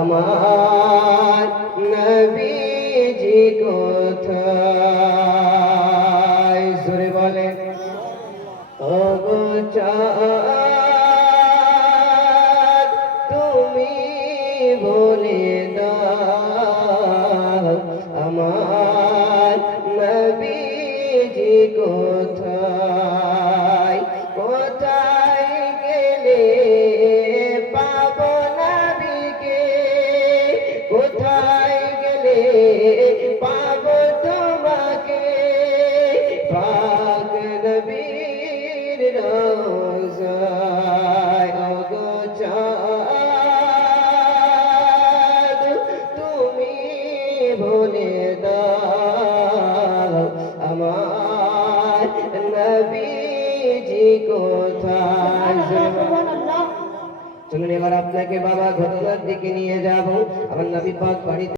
আমার নবীজি কোথায়? জোরে বলেন। ওগো চাঁদ তুমি বলে দাও আমার নবীজি কোথায়? কোথায় গেলে পাবো নবীকে? কোথায় গেলে পাবো তোমাকে? পাক নবীর রওজায়। ওগো চাঁদ তুমি বলে দাও আমার নবীজি কোথায়? চলুন এবার আপনাকে বাবা ঘটনার দিকে নিয়ে যাব। আমার নবী পাক বাড়িতে